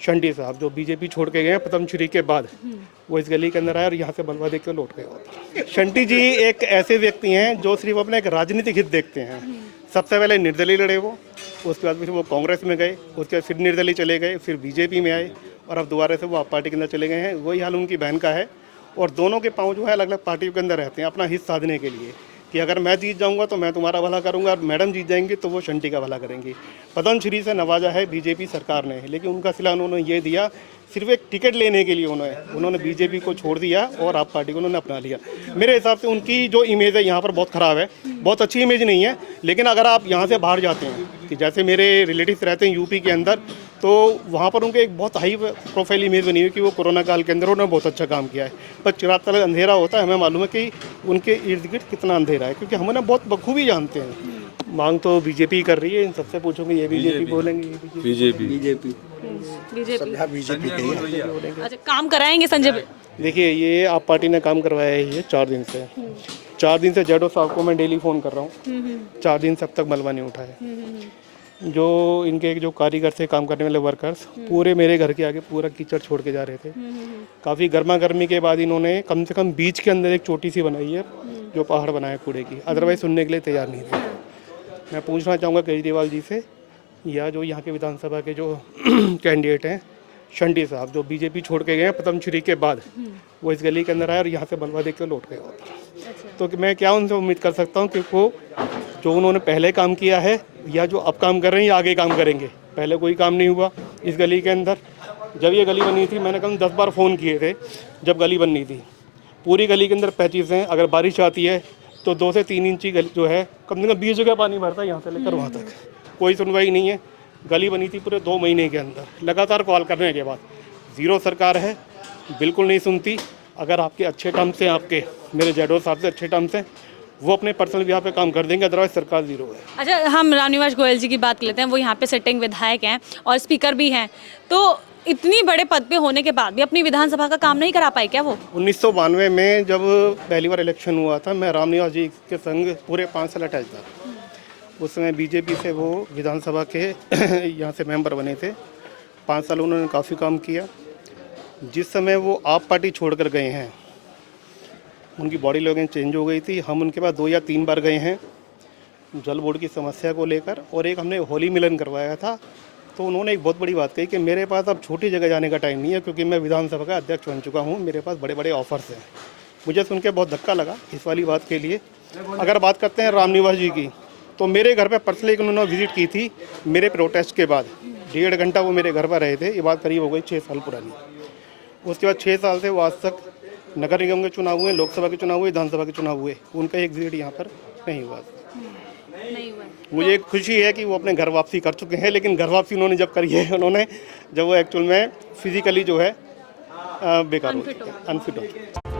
शंटी साहब जो बीजेपी छोड़ के गए हैं पद्मश्री के बाद, वो इस गली के अंदर आए और यहाँ से बलवा देख कर लौट गए। शंटी जी एक ऐसे व्यक्ति हैं जो सिर्फ अपना एक राजनीतिक हित देखते हैं। सबसे पहले निर्दलीय लड़े वो, उसके बाद फिर वो कांग्रेस में गए, उसके बाद फिर निर्दलीय चले गए, फिर बीजेपी में आए और अब दोबारा से वो आप पार्टी के अंदर चले गए हैं। वही हाल उनकी बहन का है और दोनों के पाँव जो है अलग अलग पार्टियों के अंदर रहते हैं अपना हित साधने के लिए कि अगर मैं जीत जाऊंगा तो मैं तुम्हारा भला करूंगा और मैडम जीत जाएंगी तो वो शंटी का भला करेंगी। पद्मश्री से नवाजा है बीजेपी सरकार ने, लेकिन उनका सिला उन्होंने ये दिया सिर्फ एक टिकट लेने के लिए। उन्होंने बीजेपी को छोड़ दिया और आप पार्टी को उन्होंने अपना लिया। मेरे हिसाब से उनकी जो इमेज है यहाँ पर बहुत ख़राब है, बहुत अच्छी इमेज नहीं है। लेकिन अगर आप यहाँ से बाहर जाते हैं कि जैसे मेरे रिलेटिव्स रहते हैं यूपी के अंदर, तो वहाँ पर उनके एक बहुत हाई प्रोफाइल इमेज बनी हुई कि वो कोरोना काल के अंदर उन्होंने बहुत अच्छा काम किया है। पर चिराग तक अंधेरा होता है, हमें मालूम है कि उनके इर्द गिर्द कितना अंधेरा है, क्योंकि हम ना बहुत बखूबी जानते हैं। मांग तो बीजेपी कर रही है, इन सबसे पूछोगे ये बीजेपी बोलेंगे, बीजेपी अच्छा, काम कराएंगे संजय? देखिए ये आप पार्टी ने काम करवाया है ये 4 दिन से। 4 दिन से जेडो साहब को मैं डेली फ़ोन कर रहा हूँ, 4 दिन से अब तक मलबा नहीं उठाया। जो इनके जो कारीगर थे, काम करने वाले वर्कर्स, पूरे मेरे घर के आगे पूरा कीचड़ छोड़ के जा रहे थे। काफ़ी गर्मा गर्मी के बाद इन्होंने कम से कम बीच के अंदर एक चोटी सी बनाई है जो पहाड़ बनाया कूड़े की, अदरवाइज सुनने के लिए तैयार नहीं थे। मैं पूछना चाहूँगा केजरीवाल जी से या जो यहाँ के विधानसभा के जो कैंडिडेट हैं शंटी साहब जो बीजेपी छोड़ के गए हैं पद्मश्री के बाद, वो इस गली के अंदर आए और यहाँ से बलवा देख कर लौट गए होता। तो मैं क्या उनसे उम्मीद कर सकता हूँ कि वो जो उन्होंने पहले काम किया है या जो अब काम कर रहे हैं या आगे काम करेंगे। पहले कोई काम नहीं हुआ इस गली के अंदर। जब ये गली बनी थी मैंने कम 10 बार फ़ोन किए थे जब गली बननी थी। पूरी गली के अंदर पैचेस हैं, अगर बारिश आती है तो 2 से 3 इंची गली जो है कम से कम 20 जगह पानी भरता है यहाँ से लेकर वहाँ तक। कोई सुनवाई नहीं है। गली बनी थी पूरे 2 महीने के अंदर, लगातार कॉल करने के बाद। ज़ीरो सरकार है, बिल्कुल नहीं सुनती। अगर आपके अच्छे टर्म्स हैं, आपके मेरे जेडो साहब से अच्छे टर्म्स हैं, वो अपने पर्सनल बिहाफ पे काम कर देंगे, अदरवाइज सरकार ज़ीरो है। अच्छा, हम रामनिवास गोयल जी की बात कर लेते हैं। वो यहाँ पे सिटिंग विधायक हैं और स्पीकर भी हैं, तो इतनी बड़े पद पे होने के बाद भी अपनी विधानसभा का काम नहीं करा पाए क्या वो? 1992 में जब पहली बार इलेक्शन हुआ था, मैं रामनिवास जी के संग पूरे 5 साल अटैच था। उस समय बीजेपी से वो विधानसभा के यहाँ से मेंबर बने थे। 5 साल उन्होंने काफ़ी काम किया। जिस समय वो आप पार्टी छोड़ कर गए हैं, उनकी बॉडी लैंग्वेज चेंज हो गई थी। हम उनके पास 2 या 3 बार गए हैं जल बोर्ड की समस्या को लेकर, और एक हमने होली मिलन करवाया था। तो उन्होंने एक बहुत बड़ी बात कही कि मेरे पास अब छोटी जगह जाने का टाइम नहीं है, क्योंकि मैं विधानसभा का अध्यक्ष बन चुका हूँ, मेरे पास बड़े बड़े ऑफर्स हैं। मुझे सुन के बहुत धक्का लगा इस वाली बात के लिए। अगर बात करते हैं रामनिवास जी की, तो मेरे घर पे पर्सनली उन्होंने विजिट की थी मेरे प्रोटेस्ट के बाद। 1.5 घंटा वो मेरे घर पर रहे थे। ये बात करीब हो गई 6 साल पुरानी। उसके बाद 6 साल से वो आज तक नगर निगम के चुनाव हुए, लोकसभा के चुनाव हुए, विधानसभा के चुनाव हुए, उनका एक विजिट यहाँ पर नहीं हुआ। मुझे खुशी है कि वो अपने घर वापसी कर चुके हैं, लेकिन घर वापसी उन्होंने जब करी है, उन्होंने जब वो एक्चुअल में फिजिकली जो है बेकार हो चुके हैं, अनफिट हो चुके हैं।